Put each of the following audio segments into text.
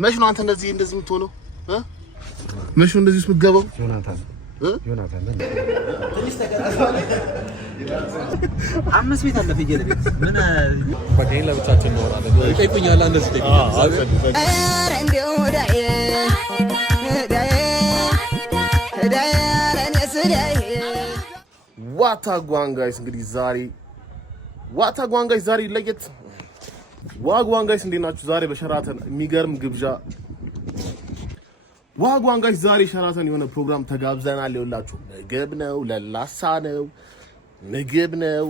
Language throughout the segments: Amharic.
መች ነው አንተ እንደዚህ የምትሆነው? መች ነው እንደዚህ የምትገባው? ዮናታን ትንሽ ተቀጣጣለ። 5 ቤት አለ ፍየል ቤት ምን በቃኝ ለብቻችን እንወራለን። ይጠይቁኛል እንደዚህ ዋታጓን ጋይስ እንግዲህ ዛሬ ለየት ዋጓን ጋይስ እንዴት ናችሁ? ዛሬ በሸራተን የሚገርም ግብዣ ዋጓን ጋይስ ዛሬ ሸራተን የሆነ ፕሮግራም ተጋብዘናል። ይኸውላችሁ ምግብ ነው፣ ለላሳ ነው፣ ምግብ ነው፣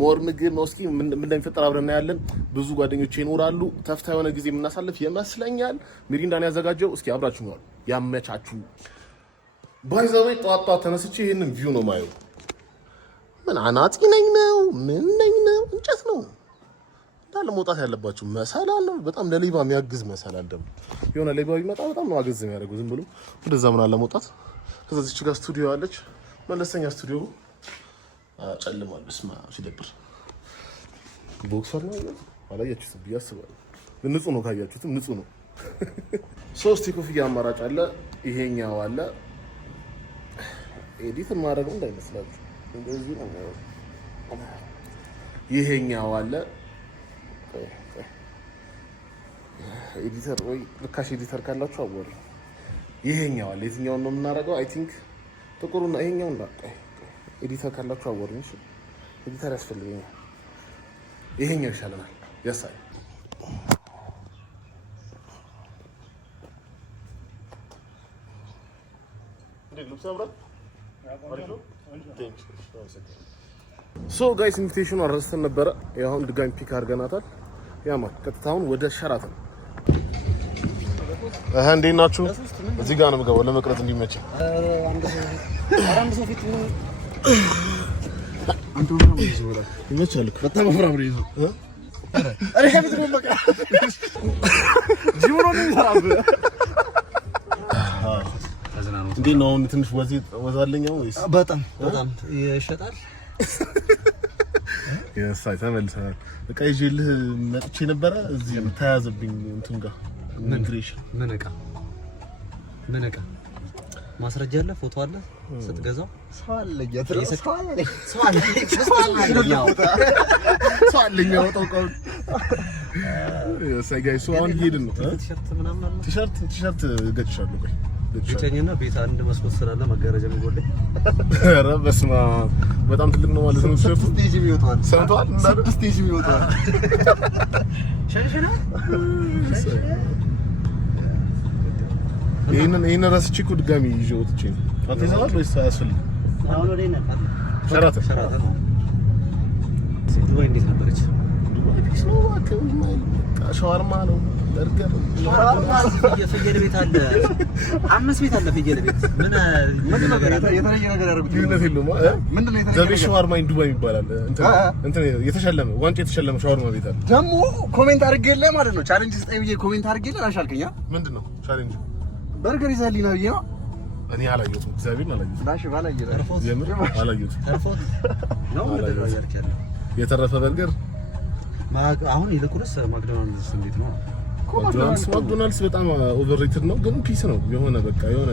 ሞር ምግብ ነው። እስኪ ምን እንደሚፈጠር አብረን እናያለን። ብዙ ጓደኞቼ ይኖራሉ። ተፍታ የሆነ ጊዜ የምናሳልፍ ይመስለኛል። ሚሪንዳን ያዘጋጀው። እስኪ አብራችሁ ነው ያመቻችሁ። ባይዘው ጧጧ ተነስቼ ይሄንን ቪው ነው ማየው። ምን አናጺ ነኝ ነው ምን ነኝ ነው እንጨት ነው እንዳለ መውጣት ያለባችሁ መሰላል ነው። በጣም ለሌባ የሚያግዝ መሰላል። ደግሞ የሆነ ሌባ ቢመጣ በጣም ነው አገዝ የሚያደርገው። ዝም ብሎ ወደዛ ምን አለ መውጣት። ከዛች ጋር ስቱዲዮ አለች፣ መለስተኛ ስቱዲዮ ጨልሟል። በስማ ሲደብር ቦክሰር ነው አላያችሁትም ብዬ አስባለሁ። ንጹህ ነው፣ ካያችሁትም ንጹህ ነው። ሶስት የኮፍያ አማራጭ አለ። ይሄኛው አለ። ኤዲት ማድረግ እንዳይመስላችሁ እንደዚህ ነው። ይሄኛው አለ። ኤዲተር ወይ ልካሽ ኤዲተር ካላችሁ አወሪ። ይሄኛው አለ። የትኛውን ነው የምናደርገው? አይ ቲንክ ጥቁሩና ይሄኛው እንዳቀ ኤዲተር ካላችሁ አወሪ። እሺ ኤዲተር ያስፈልገኛል። ይሄኛው ይሻለናል። ያሳይ ልብስ አብራት ሶ ጋይስ ኢንቪቴሽኑ አረስተን ነበረ። ያሁን ድጋሚ ፒክ አድርገናታል። ያማ ቀጥታውን ወደ ሸራተን እንዴት ናችሁ? እዚህ ጋር ነው የምገባው ለመቅረጽ እንዲመች። ይመቻል። በጣም አፍራምሪ ነው። አረ ከቤት ነው በቃ ጂሞኖ ነው ይሰራል። እንዴት ነው አሁን? ትንሽ ወዛለኛው ወይስ በጣም ይሸጣል? የሳይ ተመልሰናል። በቃ ይዤልህ መጥቼ ነበረ። እዚህ ተያዘብኝ እንትን ጋር ኢሚግሬሽን። ምን ዕቃ ማስረጃ አለ? ፎቶ አለ? ስትገዛው ሰው አለኝ ወጣው የሳይ ጋይስ አሁን እየሄድን ነው። ቲሸርት ገጭሻለሁ። ቆይ ብቸኝና ቤት አንድ መስኮት ስላለ መጋረጃ የሚጎልኝ። ኧረ በስመ አብ በጣም ትልቅ ነው ማለት ነው። ስቴጅ የሚወጣው ሰምተዋል? ስቴጅ የሚወጣው ሸንሸና ይሄን ረስቼ እኮ ድጋሚ ይዤ ወጥቼ ነው። አትይዘዋል ወይስ አያስፈልግም? አሁን ወደ እኔ ነበር ሸራተን ዱባይ እንዴት ነበረች? ዱባይ ፒስ ነው። ሻዋርማ ነው፣ በርገር ፍየል ቤት አለ። 5 ቤት አለ ፍየል ቤት። ምን ነገር የተለየ ነገር ያደርጉት ልዩነት የለውም። ምንድን ነው ዘቤ ሻዋርማ ኢን ዱባይ ይባላል። እንትን የተሸለመ ዋንጫ የተሸለመ ሻዋርማ ቤት አለ። ደግሞ ኮሜንት አድርጌልህ ማለት ነው። ቻሌንጅ ስጠኝ ብዬ ኮሜንት አድርጌልህ አልሻልከኝ። ምንድን ነው ቻሌንጅ? በርገር ይዘህልኝ ነው ብዬ ነው። እኔ አላየሁትም፣ እግዚአብሔርን አላየሁትም። ዳሽ ባላየህ የምር አላየሁትም። ተርፎት ነው ምንድን ነው ያልከኝ? የተረፈ በርገር አሁን ይልቁንስ ማክዶናልድስ እንዴት ነው? ማክዶናልድስ በጣም ኦቨርሬትድ ነው፣ ግን ፒስ ነው። የሆነ በቃ የሆነ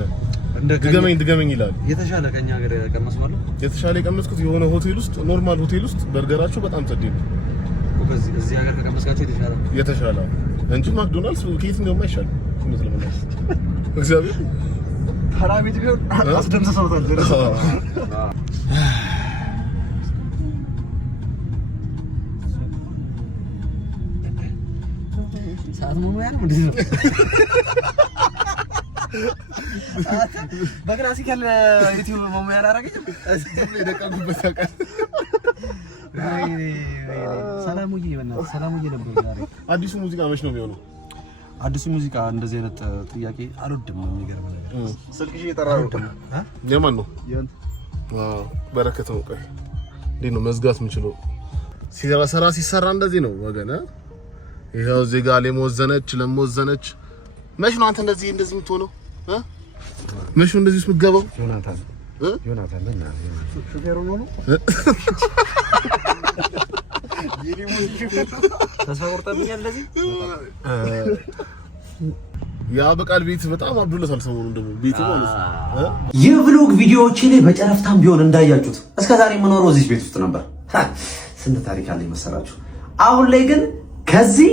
ድገመኝ ይላል። የተሻለ ከኛ ሀገር ቀመስ ማለት የተሻለ የቀመስኩት የሆነ ሆቴል ውስጥ ኖርማል ሆቴል ውስጥ በርገራቸው በጣም ጸዴ ነው። እዚህ ሀገር ከቀመስካቸው የተሻለ እንጂ ማክዶናልድስ ከየት እንደውም አይሻልም። እውነት ለመናገር እግዚአብሔር ተራ ቤት ቢሆን አስደምሰውታል። ሰዓት መሙያ ነው እንዴ? በክላሲካል ዩቲዩብ መሙያ አላደረገኝም። የደቀንኩበት ያውቃል። ሰላሙዬ በእናትህ ሰላሙዬ ነበር ዛሬ። አዲሱ ሙዚቃ መች ነው የሚሆነው? አዲሱ ሙዚቃ እንደዚህ አይነት ጥያቄ አልወድም። የሚገርም ነገር ስልክሽ እየጠራ ነው። የማን ነው? በረከት ነው። ቆይ እንዴት ነው መዝጋት የምችለው? ሲሰራ እንደዚህ ነው ወገን። ይሄው እዚህ ጋር ለሞዘነች መች ነው አንተ እንደዚህ የምትሆነው? መች ነው እንደዚህ የምትገባው? ዮናታን ለና ሹፌሩ ነው ተስፋ ቆርጠብኛል። እንደዚህ ያ በቃል ቤት በጣም አብዱለታል ሰሞኑን ደግሞ ቤት ማለት ነው። የቭሎግ ቪዲዮዎቼ ላይ በጨረፍታም ቢሆን እንዳያችሁት እስከዛሬ የምኖረው እዚህ ቤት ውስጥ ነበር። ስንት ታሪክ አለኝ መሰላችሁ። አሁን ላይ ግን ከዚህ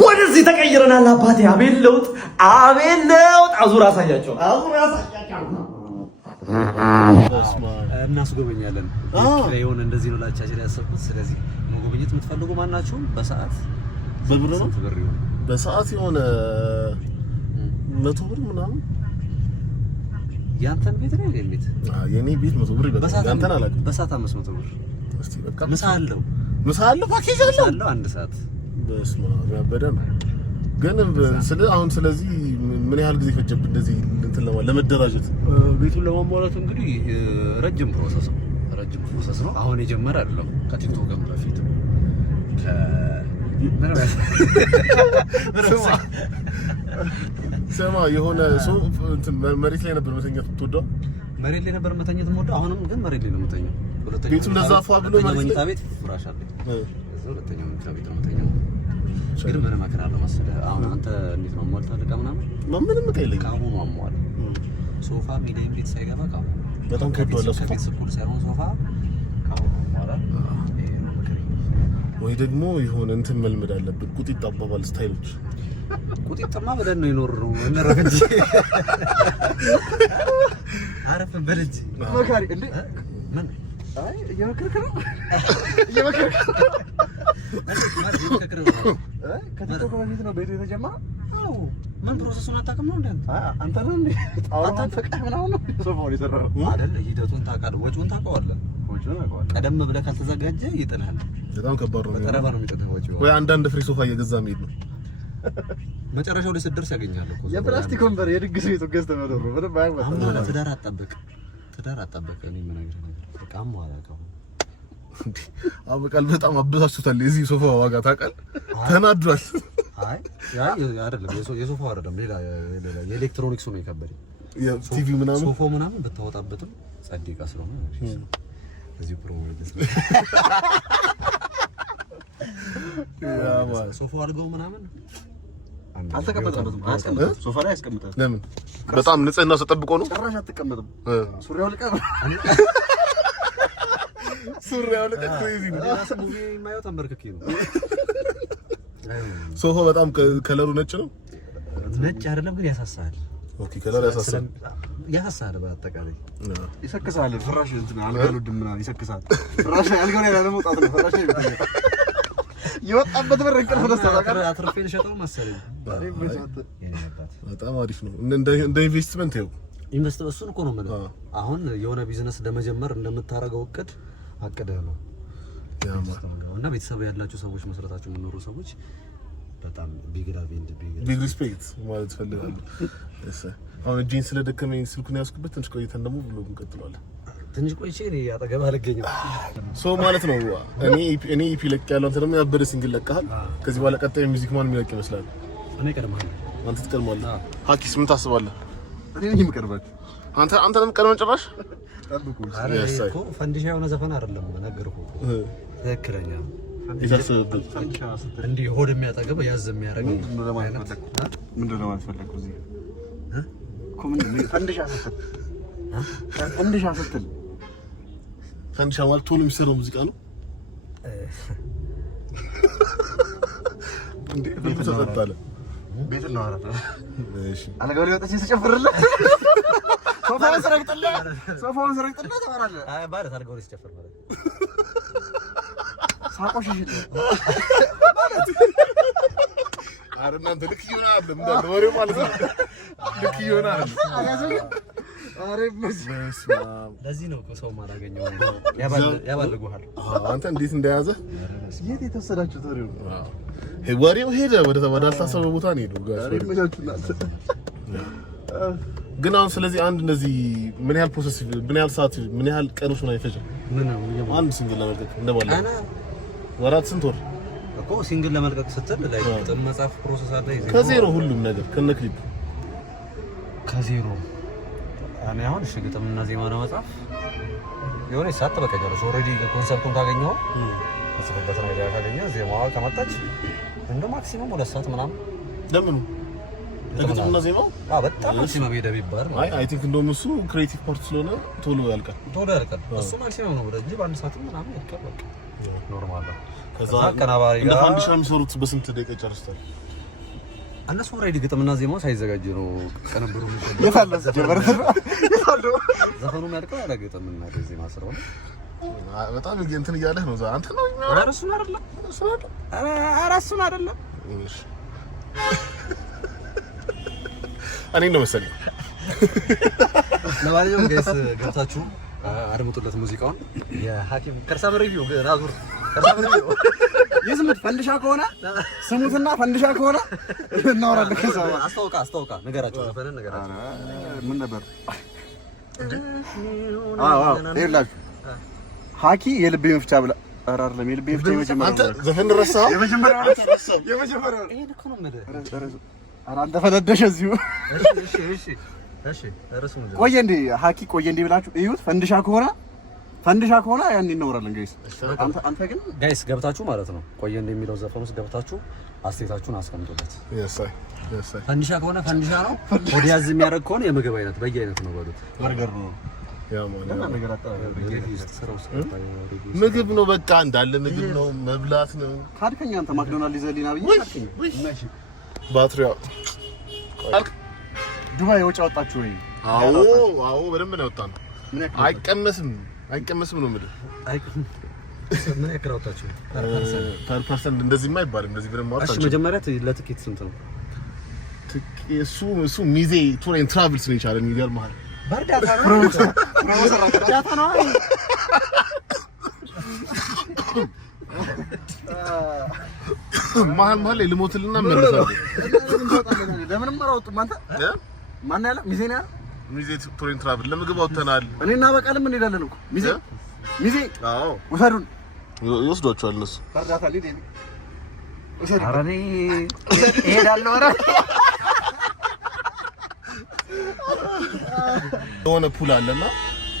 ወደዚህ ተቀይረናል። አባቴ አቤት ለውጥ አዙር አሳያቸው። እናስጎበኛለን። የሆነ እንደዚህ ነው ላቻችን ያሰብኩት። ስለዚህ መጎብኘት የምትፈልጉ ማናችሁም በሰዓት በብር ነው በሰዓት የሆነ 100 ብር ምናምን። ያንተን ቤት ነው የኔ ቤት? የኔ ቤት 100 ብር ይበቃል። ያንተን አላውቅም። በሰዓት 500 ብር። እስቲ በቃ ምሳ አለው ፓኬጅ አለው አንድ ሰዓት። በስመ አብ ያበደ ነው። ግን ስለዚህ ምን ያህል ጊዜ ፈጀብህ እንደዚህ እንትን ለመደራጀት? ቤቱን ለማሟላት እንግዲህ ረጅም ፕሮሰስ ነው። አሁን የጀመረ አይደለም። ከቲክቶክ ጋር በፊት ስማ የሆነ ሰው እንትን መሬት ላይ ነበር መተኛት የምትወደው? መሬት ላይ ነበር መተኛት የምወደው። አሁንም ግን መሬት ላይ ነው የምተኛው። ቤቱ እንደዛ ፏ ብሎ መኝታ ቤት ፍራሽ አለ። ሁለተኛው መኝታ ቤት ነው የምተኛው። ግን ምን እመክርሃለሁ መሰለህ፣ አሁን አንተ እንዴት ነው አሟልተሃል? ዕቃ ምናምን ምንም ዕቃ የለኝም። ከአሁኑ አሟል። ሶፋ ሚዲያም ቤት ሳይገባ ከአሁኑ በጣም ከብዷል። ከቤት ስኩል ሳይሆን ሶፋ ከአሁኑ አሟል። ወይ ደግሞ የሆነ እንትን መልመድ አለብን። ቁጢጥ አባባል ስታይሎች። ቁጢጥማ ብለን ነው የኖርነው። እንረፍ እንጂ አረፍ በል እንጂ መካሪ እንዴ ምን አይ እየመከርክ ነው ከቲክቶክ በፊት ነው ቤቱ የተጀመረው። አዎ ምን ፕሮሰሱን አታውቅም ነው እንዴ? አንተ ነው እንዴ ጣውላውን ፈቃህ ምናምን ነው ሶፋውን የሰራው አይደል? ሂደቱን ታውቃለህ፣ ወጪውን ታውቀዋለህ። ቀደም ብለህ ካልተዘጋጀ ይጥልሃል። በጣም ከባድ ነው። በጠረባ ነው የሚጥልህ ወጪው። ወይ አንዳንድ ፍሪ ሶፋ እየገዛ መሄድ ነው። መጨረሻው ላይ ስትደርስ ያገኛል እኮ የፕላስቲክ ወንበር የድግስ ቤቱ ገዝተህ መኖር ነው። ምንም አያመጣም። አሁን ትዳር አጣበቅ እኔ ምን ነገር በቃም ዋላቀው አበቃል። በጣም አበሳጭቶታል። የዚህ ሶፋ ዋጋ ታውቃለህ? ተናዷል። አይ አይደለም የሶፋው አይደለም፣ ሌላ የኤሌክትሮኒክሱ ነው የከበደኝ። የቲቪ ምናምን ሶፋው ምናምን ብታወጣበትም ጸዴቃ ስለሆነ እዚህ ፕሮሞት ሶፋው አልጋው ምናምን አልተቀመጠበትም። ሶፋ ላይ አስቀምጠህ ለምን? በጣም ንጽህናው ተጠብቆ ነው። ጭራሽ አትቀመጥም። ሱሪያው ልቀህ ክሬዚ ነው። ሙቪ የማየው ተንበርክኬ ነው። ሶፋው በጣም ከለሩ ነጭ ነው። ነጭ አይደለም ግን ያሳሳል። ኦኬ ከለር ያሳሳል። በአጠቃላይ ይሰክሳል። ፍራሽ እንትን አልጋሉ ድምና ይሰክሳል። ፍራሽ አልጋው ላይ ለመውጣት ነው። ፍራሽ ላይ የወጣበት በር እንቅልፍ ደስታ አትርፌ ልሸጠው መሰለኝ። በጣም አሪፍ ነው። እንደ ኢንቨስትመንት ይኸው እሱን እኮ ነው የምልህ። አሁን የሆነ ቢዝነስ ለመጀመር እንደምታረገው እቅድ አቅደህ ነው እና ቤተሰብ ያላችሁ ሰዎች መስረታችሁ የምኖሩ ሰዎች በጣም ቢግ ሪስፔክት ማለት ፈልጋለሁ። አሁን እጄን ስለደከመኝ ስልኩን ያዝኩበት። ትንሽ ቆይተን ደግሞ ብሎግ እንቀጥለዋለን። ትንሽ ቆይቼ እኔ አጠገብህ አልገኝም ማለት ነው። እኔ ኢፒ ለቅ ያለው አንተ ደግሞ ያበደ ሲንግል ለቀሃል። ከዚህ በኋላ ቀጣይ ሚውዚክ ማን የሚለቅ ይመስላል? እኔ እቀድምሃለሁ። አንተ ትቀድማለህ። ሀኪስ ምን ታስባለህ? እኔ ነኝ የምቀርባችሁ። አንተ ነው የምትቀድመው ጭራሽ። ጠብቁ እኮ ፈንዲሻ የሆነ ዘፈን አይደለም ነገርኩህ እኮ ትክክለኛ እንዲህ ሆድ የሚያጠገብ ያዝ የሚያደርግ ምንድን ነው የማትፈለገው? እዚህ እኮ ምንድን ነው ፈንዲሻ ማለት ቶሎ የሚሰራው ሙዚቃ ነው እንዴ? ቤት ተሰጣለ ቤት ነው አራት ነው። እሺ አልጋው ላይ ወጥቼ ስጨፍርልህ ሶፋውን ሰረቅጥልህ ታወራለህ። አይ ማለት አልጋው ላይ ስጨፍር ማለት ሳቆሽሽ አረ እናንተ ልክ ይሆናል እንዳለ ወሬው ማለት ነው። ልክ ይሆናል። አረ ለዚህ ነው ሰው ማላገኘው ያባልጉሃል። አንተ እንዴት እንደያዘ የት የተወሰዳችሁት ወሬው? ወሬው ሄደ ወደ አልታሰበ ቦታ ነው ሄደው ጋር ግን አሁን ስለዚህ አንድ እንደዚህ ምን ያህል ፕሮሰስ ምን ያህል ሰዓት ምን ያህል ቀኖች ነው አይፈጅም? ምን ነው አንድ ሲንግል ለመልቀቅ እንደማለት ወራት ስንት ወር እኮ ሲንግል ለመልቀቅ ስትል ላይ ግጥም መጻፍ ፕሮሰስ አለ። ከዜሮ ሁሉም ነገር ከነ ክሊፕ ከዜሮ እኔ አሁን እሺ ግጥምና ዜማ ለመጻፍ የሆነ ሰዓት በቃ ጀርሶ ኦሬዲ ኮንሰፕቱን ካገኘው ጽፈበት ነው ያገኘው ዜማዋ ከመጣች እንደ ማክሲመም 2 ሰዓት ምናምን። ለምን ግጥምና ዜማው በጣም ማክሲመም ሄደ ቢባል አይ ቲንክ እንደውም እሱ ክሬቲቭ ፓርት ስለሆነ ቶሎ ያልቃል። እሱ ማክሲመም ነው እንጂ በአንድ ሰዓት ምናምን ያልቃል። በቃ ኖርማል ነው። ከዛ ቀናባሪ ጋር ፋንዲሻ የሚሰሩት በስንት ደቂቃ ጨርሰዋል? እነሱ ኦልሬዲ ግጥምና ዜማው ሳይዘጋጅ ነው ቀነብሩ የታለስ ጀበርት ዘፈኑ የሚያልቀው ያለ ግጥምና ዜማ ስለሆነ በጣም እንትን እያለህ ነው አንተ ነው። ኧረ እሱን አይደለም እኔ ነው መሰለኝ። ለማንኛውም ጋይስ ገብታችሁ አድምጡለት ሙዚቃውን። የሐኪም ከርሳም ሪቪው ራዙር ከርሳም ሪቪው ይስሙት። ፈንድሻ ከሆነ ስሙትና ፈንድሻ ከሆነ እናወራለን። ከዛ አስተዋውቃ ነገራቸው ዘፈንን ነገራቸው ምን ነበር? ይኸውላችሁ ሐኪ የልቤ መፍቻ ብላ ኧረ አይደለም የልቤ መፍቻ የመጀመሪያው አንተ ዘፈን ረሳኸው? የመጀመሪያው ይሄን እኮ ነው የምልህ። ኧረ አንተ ፈነደሽ እዚሁ። እሺ ቆየ እንዴ ሐኪ ቆየ እንዴ ብላችሁ እዩት። ፈንድሻ ከሆነ ያን እናወራለን ጋይስ። አንተ ግን ጋይስ ገብታችሁ ማለት ነው ቆየ እንዴ የሚለው ዘፈን ውስጥ ገብታችሁ አስተያየታችሁን አስቀምጡለት። ፈንድሻ ከሆነ ፈንድሻ ነው። ኦዲያዝ የሚያደርግ ከሆነ የምግብ አይነት በየአይነት ነው በሉት። በርገር ነው ምግብ ነው በቃ እንዳለ ምግብ ነው መብላት ነው። ካድከኛ አንተ ማክዶናልድ ይዘህልኝ ብዬ ባትሪያ ዱባይ ወጪ አወጣችሁ ወይ? አዎ በደንብ ነው ያወጣነው። አይቀመስም ነው የምልህ። ምን ያክል አወጣችሁ? ፐር ፐርሰንት እንደዚህማ አይባልም። እንደዚህ ብለን ማለት እሺ መጀመሪያ ለትኬት ስንት ነው? እሱ ሚዜ ቱር ኤንድ ትራቭልስ ነው ይቻላል። የሚገርምህ በእርዳታ ነው እርዳታ ነው። መሀል ላይ ልሞትልና መለሳለሁ። ለምንም አላወጡም። አንተ ማን ያለ ሚዜ ነው ያለ? ሚዜ ቱር ኤንድ ትራቭል ለምግብ አውጥተናል። እኔና በቃልም እንሄዳለን እኮ ሚዜ አዎ ወሰዱን ይወስዷቸዋል እነሱ በእርዳታ ሊድ ኧረ እኔ እሄዳለሁ። ኧረ የሆነ ፑል አለና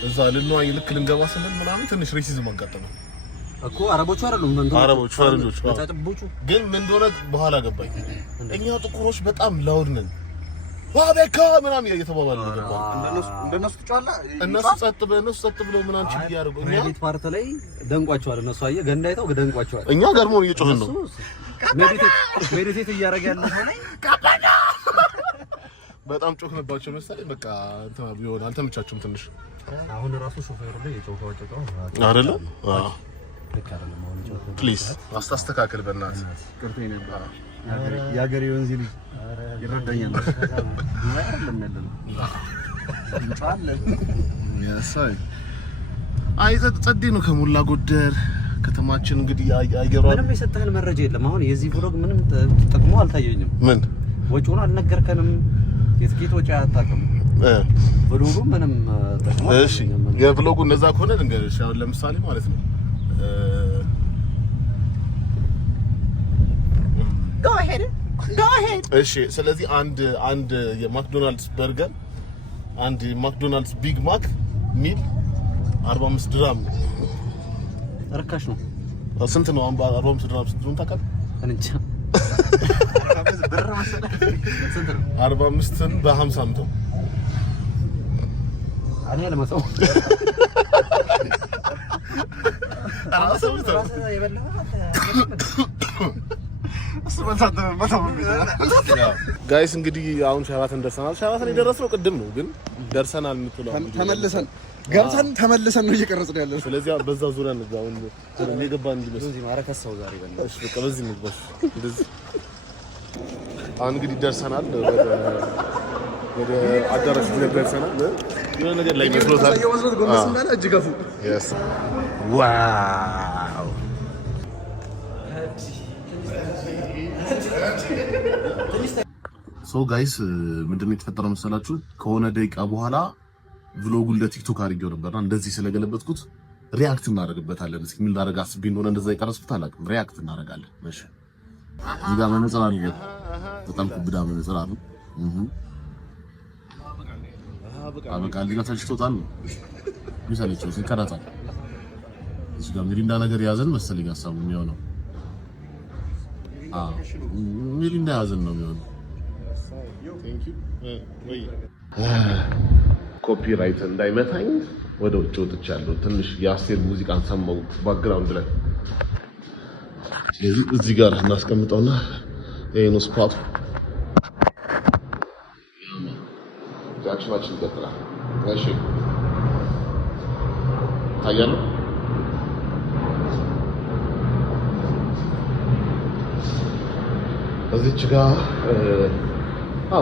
እዛ ልንዋኝ ልክ ልንገባ ስንል ምናምን ትንሽ ሬሲዝም አጋጠመን እኮ። አረቦቹ አይደሉም አረቦቹ ፈረንጆቹ ግን ምን እንደሆነ በኋላ ገባኝ። እኛ ጥቁሮች በጣም ላውድ ነን ዋቤካ ምናምን እየተባባሉ ነው። እንደነሱ ጫላ እነሱ ጸጥ ብለው ምናምን ችግር ያደርጉ። እኛ ሜዲት ፓርት ላይ ደንቋቸዋል። እነሱ አየህ ገንዳ አይተው ደንቋቸዋል። እኛ ገርሞን እየጮህን ነው። ሜዲቴት እያደረገ ያለ ሰው ላይ በጣም ጮህንባቸው መሰለኝ። በቃ እንትና ቢሆን አልተመቻቸውም ትንሽ። አሁን ራሱ ሾፌሩ ላይ የጮኸው አይደለ? አዎ ልክ አይደለም። አሁን ጮኸው ፕሊዝ አስተካክል በእናትህ። ቅርቴ ነበር የሀገሬ ወንዝ ልጅ ይረዳኛል። አይ ጸዴ ነው ከሞላ ጎደል ከተማችን። እንግዲህ አየሯ ምንም የሰጠህን መረጃ የለም። አሁን የዚህ ብሎግ ምንም ጥቅሙ አልታየኝም። ምን ወጪውን አልነገርከንም። የትኬት ወጪ አታውቅም። ብሎጉ ምንም ጥቅሙ። እሺ የብሎጉ እነዛ ከሆነ ልንገርሽ። አሁን ለምሳሌ ማለት ነው go ahead እሺ ስለዚህ አንድ የማክዶናልድስ በርገር አንድ የማክዶናልድስ ቢግ ማክ ሚል 45 ድራም ርካሽ ነው። ስንት ነው? 45 ድራም ስንት ነው ታውቃለህ? እንጃ 45ን በ50 ነው። እኔ ለማሰው ጋይስ እንግዲህ አሁን ሸራተን ደርሰናል። ሸራተን የደረስነው ቅድም ነው ግን ደርሰናል የምትለው ተመልሰን ገብተን ተመልሰን ነው እየቀረጽን ያለው። ስለዚህ በዛ ዙሪያ ነው አሁን የገባን እንዲመስል እዚህ ማረከሰው ዛሬ በእናትህ። እሺ በቃ በዚህ ነው እንደዚህ። አሁን እንግዲህ ደርሰናል ወደ አዳራሽ ደርሰናል። የሆነ ነገር ላይ መስሎታል። yes ዋው ሶ ጋይስ ምንድነው የተፈጠረው መሰላችሁ? ከሆነ ደቂቃ በኋላ ቭሎጉን ለቲክቶክ አድርጌው ነበርና እንደዚህ ስለገለበጥኩት ሪአክት እናደርግበታለን። እስኪ ምን ላደርግ አስቤ እንደሆነ እንደዛ የቀረጽኩት አላውቅም። ሪአክት እናደርጋለን። እሺ እዚህ ጋር መነጽር አለ፣ በጣም ኩብዳ መነጽር አለ። በቃ እዚህ ጋር ተሽቶታል ሚሰለችው ሲከራታ እዚህ ጋር ሚሪንዳ ነገር ያዘን መሰለኝ ሀሳቡ የሚሆነው። ሚሪንዳ ያዘን ነው የሚሆነው። ኮፒራይት እንዳይመታኝ ወደ ውጭ ወጥቻለሁ። ትንሽ የአስቴር ሙዚቃን ሰማሁ ባክግራውንድ ላይ። ስለዚህ እዚህ ጋር እናስቀምጠውና ይሄ ነው ስፓቱ። አክሽናችን ይቀጥላል። እሺ ታያለህ። እዚች ጋር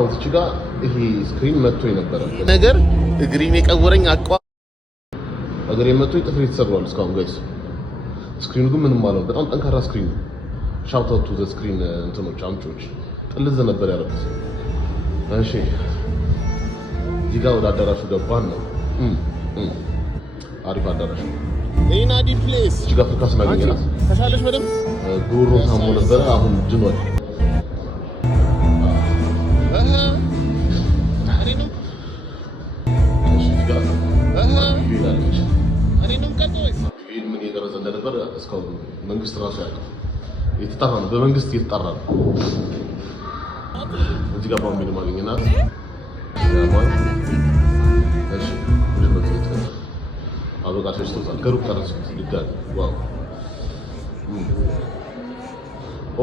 እዚች ጋር ይሄ ስክሪን መጥቶ የነበረ ነገር እግሬን የቀወረኝ እግሬን መጥቶ ጥፍሬ ተሰብሯል። እስካሁን ጋይስ ስክሪኑ ግን ምንም አለው። በጣም ጠንካራ ስክሪን ነው። ሻውት አውት ቱ ዘ ስክሪን እንትኖች አምጪዎች ጥልዝ ነበር ያደረኩት። እሺ እዚህ ጋር ወደ አዳራሹ ገባን ነው። አሪፍ አዳራሽ ነው። ኢናዲ ፕሌስ እዚህ ጋር ፍካስ ማግኘት ተሻለሽ። በደምብ ጉሮሮ ታሞ ነበር፣ አሁን ድኗል። እስካሁን መንግስት ራሱ ያውቃል። የተጣራ ነው፣ በመንግስት የተጣራ ነው። እዚህ ጋር ባምቢን ማግኘናት ያማን እሺ፣ ምን መጥቶ አበቃ ተስተውታል። ከሩቅ ቀረጽኩት ድጋሚ ዋው።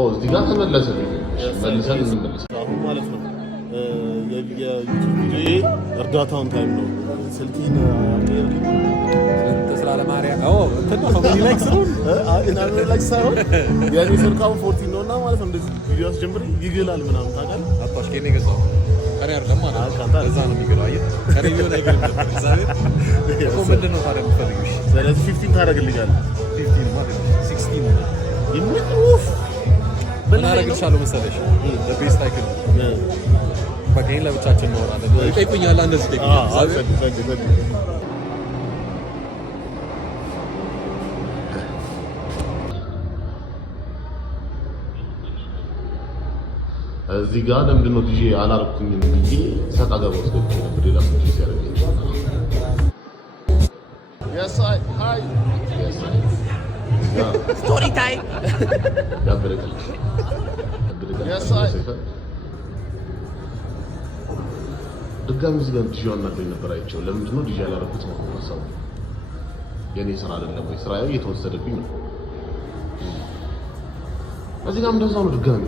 እዚህ ጋር ተመለሰ። መልሰን እንመለስ አሁን ማለት ነው። የዩቲዩብ ቪዲዮ እርዳታውን ታይም ነው። ስልኬን ለማርያም ሳይሆን የኔ ስልካውን 14 ነው እና ማለት ነው። እንደዚህ ቪዲዮ አስጀምሪ ይግላል ምናምን ታውቃለህ። አጣሽ ከኔ ገዛው ከኔ አይደለም ማለት ነው። እዛ ነው የሚገለው። አየህ ከኔ ቢሆን አይገለም ነበር። እግዚአብሔር እኮ ምንድን ነው ታዲያ የምትፈልጊው? ስለዚህ 15 ታደርግልኛለህ። 15 ማለት 16 ይምጡፍ ምን አደርግልሻለሁ መሰለሽ? ለቤስት አይክል በቃ ይሄን ለብቻችን እናወራለን። ይጠይቁኛል እንደዚህ ይጠይቁኛል። እዚህ ጋር ለምንድን ነው ዲጄ አላረኩኝም ብዬ ሰጣ ገባ ውስጥ ገብቼ ነበር። ሌላ ሰው ሲያደርገኝ ስቶሪ ታይም ያበረቀል ድጋሚ እዚህ ጋር ዲጄ አናግረኝ ነበር አይቼው። ለምንድን ነው ዲጄ ያላረኩት ነው ሀሳቡ። የኔ ስራ አይደለም ወይ? ስራዬ እየተወሰደብኝ ነው። እዚህ ጋር እንደዛው ነው። ድጋሚ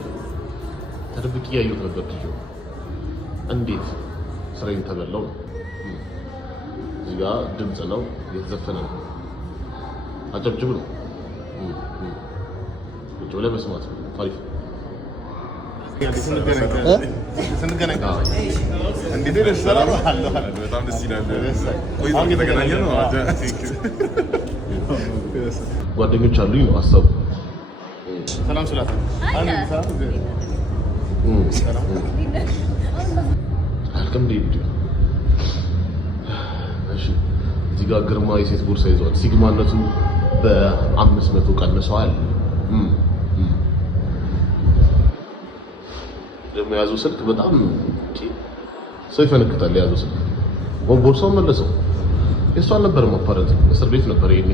ተደብቄ ያየሁት ነበር ዲጄው። እንዴት ስራዬን ተበላው ነው። እዚህ ጋር ድምፅ ነው የተዘፈነ ነው። አጨብጭቡ ነው ቁጭ ብለህ መስማት ነው። አሪፍ ጓደኞች አሉኝ ነው ሀሳቡ። ሰላም ስላት አልከም ቪዲዮ። እሺ እዚህ ጋር ግርማ የሴት ቦርሳ ይዘዋል። ሲግማነቱ በ500 ቀንሰዋል። ደግሞ ያዙ ስልክ በጣም ሰው ይፈነክታል። ያዙ ስልክ ቦርሳው መለሰው። የሷን ነበር ማፓረት እስር ቤት ነበር ይሄኔ።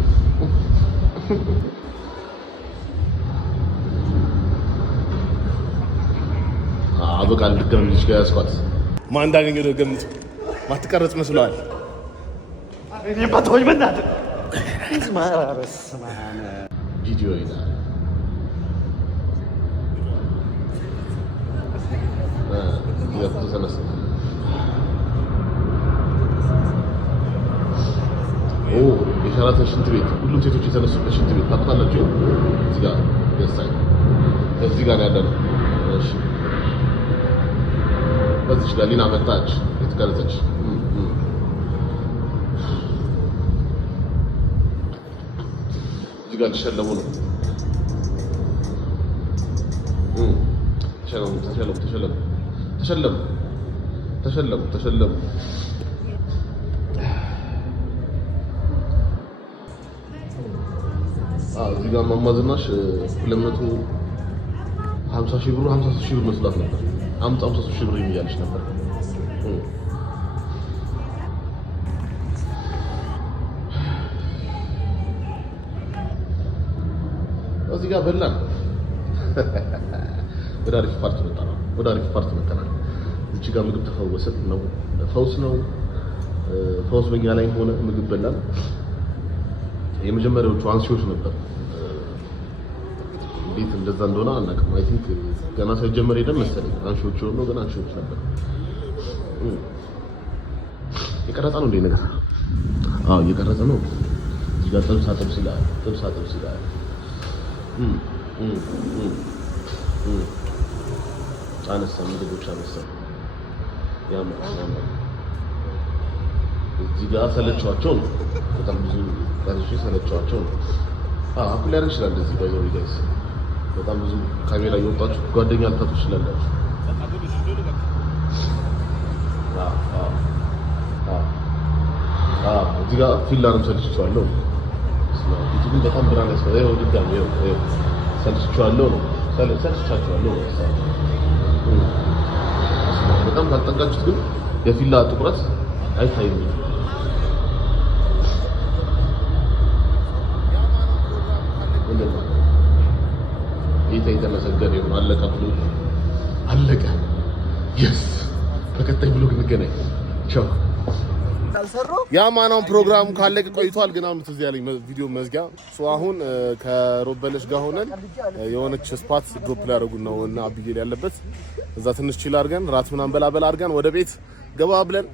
አበቃል። ድጋሚ ልጅ ጋር ያስኳት ማን እንዳገኘው ነው ገምቱ። ማትቀረጽ መስሏል። እኔ ባቶኝ በእናትህ ቪዲዮ ይላል። የሸራተን ሽንት ቤት ሁሉም ሴቶች የተነሱበት ሽንት ቤት ታውቃላችሁ? እዚህ ጋር ገሳኝ እዚህ ጋር ያለ ነው። እሺ በዚህ ጋር ሊና መጣች የተቀረጸች እዚህ ጋር ተሸለሙ ነው። ተሸለሙ። እዚህ ጋር ማማዝናሽ 250 ሺህ ብር 53 ሺህ ብር መስላት ነበር። 53 ሺህ ብር እያለች ነበር። እዚህ ጋር በላን። ወደ አሪፍ ፓርት መጣናል። እዚህ ጋር ምግብ ተፈወሰ ነው ፈውስ ነው ፈውስ በእኛ ላይ ሆነ ምግብ በላን የመጀመሪያዎቹ አንሲዎች ነበር እንዴት እንደዛ እንደሆነ አናውቅም አይ ቲንክ ገና ሳይጀመር ሄደን መሰለኝ አንሺዎች ሆኖ ገና አንሺዎች ነበር የቀረጸ ነው እንዴ ነገር አዎ የቀረጸ ነው እዚህ ጋር ጥብስ ይላል አነሳ ምግቦች አነሳ ያማ እዚህ ጋር ሰለቻቸው ነው በጣም ብዙ ቀርጬ ሰለቻቸው ነው አኩል ያደርግ ይችላል እዚህ ባይዘው ጋይስ በጣም ብዙ ካሜራ እየወጣችሁ ጓደኛ ልታጡ ይችላላችሁ እዚህ ጋር ፊላንም ሰልቻለሁ ስለዚህ በጣም ብራን ያስፈልጋል ድጋሚ ሰልቻለሁ ነው ሰልቻለሁ በጣም ካልጠጋችሁት ግን የፊላ ጥቁረት አይታይም ጌታ የተመሰገነ ይሁን አለቀ ብሎ አለቀ yes በቀጣይ ብሎ እንገናኝ ቻው ያማናውን ፕሮግራም ካለቀ ቆይቷል ግን አሁን ትዝ ያለኝ ቪዲዮ መዝጊያ አሁን ከሮበለሽ ጋር ሆነን የሆነች ስፓት ግሩፕ ላይ ያደረጉን ነው እና አብዬል ያለበት እዛ ትንሽ ቺል አድርገን ራት ምናምን በላበላ አድርገን ወደ ቤት ገባ ብለን